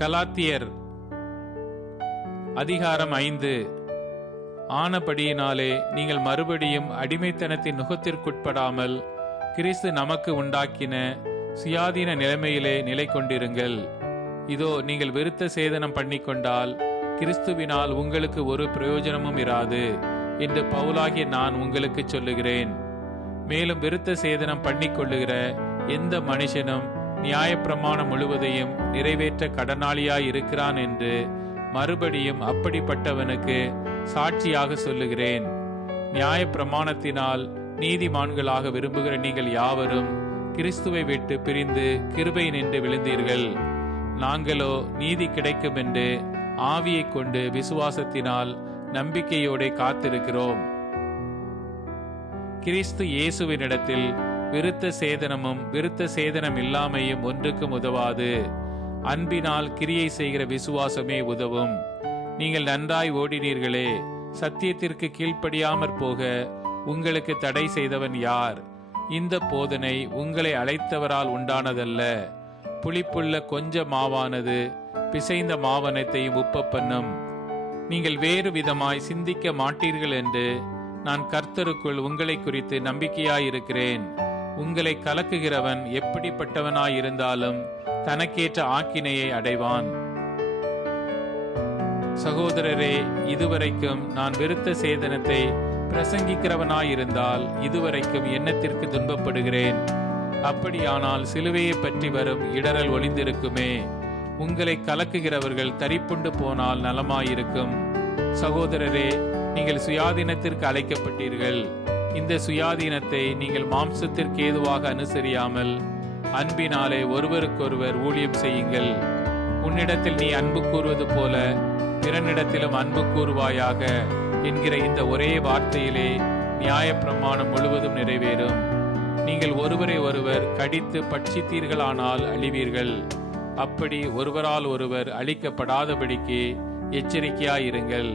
கலாத்தியர் அதிகாரம் 5. ஆனபடியினாலே நீங்கள் மறுபடியும் அடிமைத்தனத்தின் நுகத்திற்குட்படாமல் கிறிஸ்து நமக்கு உண்டாக்கின சுயாதீன நிலைமையிலே நிலை கொண்டிருங்கள். இதோ நீங்கள் விருத்த சேதனம் பண்ணிக்கொண்டால் கிறிஸ்துவினால் உங்களுக்கு ஒரு பிரயோஜனமும் இராது என்று பவுலாகிய நான் உங்களுக்கு சொல்லுகிறேன். மேலும் விருத்த சேதனம் பண்ணிக்கொள்ளுகிற எந்த மனுஷனும் நியாயப்பிரமாணம் முழுவதையும் நிறைவேற்ற கடனாளியாய் இருக்கிறான் என்று மறுபடியும் அப்படிப்பட்டவனுக்கு சாட்சியாக சொல்லுகிறேன். நியாயப்பிரமாணத்தினால் நீதிமான்களாக விரும்புகிற நீங்கள் யாவரும் கிறிஸ்துவை விட்டு பிரிந்து கிருபை நின்று விழுந்தீர்கள். நாங்களோ நீதி கிடைக்கும் என்று ஆவியை கொண்டு விசுவாசத்தினால் நம்பிக்கையோட காத்திருக்கிறோம். கிறிஸ்து இயேசுவினிடத்தில் விருத்த சேதனமும் விருத்த சேதனம் இல்லாமையும் ஒன்றுக்கும் உதவாது. அன்பினால் கிரியை செய்கிற விசுவாசமே உதவும். நீங்கள் நன்றாய் ஓடினீர்களே, சத்தியத்திற்கு கீழ்ப்படியாமற் போக உங்களுக்கு தடை செய்தவன் யார்? இந்த போதனை உங்களை அழைத்தவரால் உண்டானதல்ல. புளிப்புள்ள கொஞ்ச மாவானது பிசைந்த மாவனத்தையும் உப்ப பண்ணும். நீங்கள் வேறு விதமாய் சிந்திக்க மாட்டீர்கள் என்று நான் கர்த்தருக்குள் உங்களை குறித்து நம்பிக்கையாயிருக்கிறேன். உங்களை கலக்குகிறவன் எப்படிப்பட்டவனாயிருந்தாலும் தனக்கேற்ற ஆக்கினையை அடைவான். சகோதரரே, இதுவரைக்கும் நான் விருத்த சேதனத்தை பிரசங்கிக்கிறவனாயிருந்தால் இதுவரைக்கும் எண்ணத்திற்கு துன்பப்படுகிறேன். அப்படியானால் சிலுவையை பற்றி வரும் இடரல் ஒளிந்திருக்குமே. உங்களை கலக்குகிறவர்கள் தரிப்புண்டு போனால் நலமாயிருக்கும். சகோதரரே, நீங்கள் சுயாதீனத்திற்கு அழைக்கப்பட்டீர்கள். இந்த சுயாதீனத்தை நீங்கள் மாம்சத்திற்கு ஏதுவாக அனுசரியாமல் அன்பினாலே ஒருவருக்கொருவர் ஊழியம் செய்யுங்கள். உன்னிடத்தில் நீ அன்பு கூறுவது போல பிறனிடத்திலும் அன்பு கூறுவாயாக என்கிற இந்த ஒரே வார்த்தையிலே நியாயப்பிரமாணம் முழுவதும் நிறைவேறும். நீங்கள் ஒருவரை ஒருவர் கடித்து பட்சித்தீர்களானால் அழிவீர்கள். அப்படி ஒருவரால் ஒருவர் அழிக்கப்படாதபடிக்கு எச்சரிக்கையாயிருங்கள்.